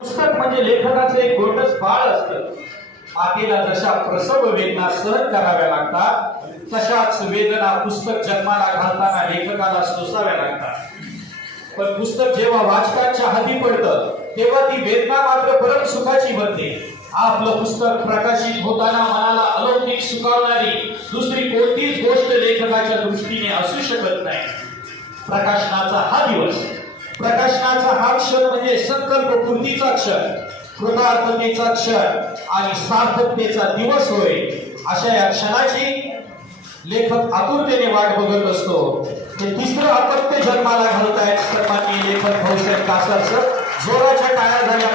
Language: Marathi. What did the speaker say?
पुस्तक म्हणजे लेखकाचे एक गोंडस बाळ असतं. मातेला जशा प्रसव वेदना सहन कराव्या लागतात, तशाच वेदना पुस्तक जन्माला घालताना लेखकाला सोसाव्या लागतात. पण पुस्तक जेव्हा वाचकाच्या हाती पडतं, तेव्हा ती वेदना मात्र परम सुखाची बनते. आपलं पुस्तक प्रकाशित होताना मनाला अलौकिक सुखावणारी दुसरी कोणतीच गोष्ट लेखकाच्या दृष्टीने असू शकत नाही. प्रकाशनाचा हा दिवस, प्रकाशनाचा हा क्षण म्हणजे संकल्प पूर्तीचा क्षण, कृतार्थतेचा क्षण आणि सार्थकतेचा दिवस होय. अशा या क्षणाची लेखक आतुरतेने वाट बघत असतो. हे तिसरं अपत्य जन्माला घालतायत सन्माननीय लेखक भाऊसाहेब कासार सर. जोराच्या टाळ्या झाल्या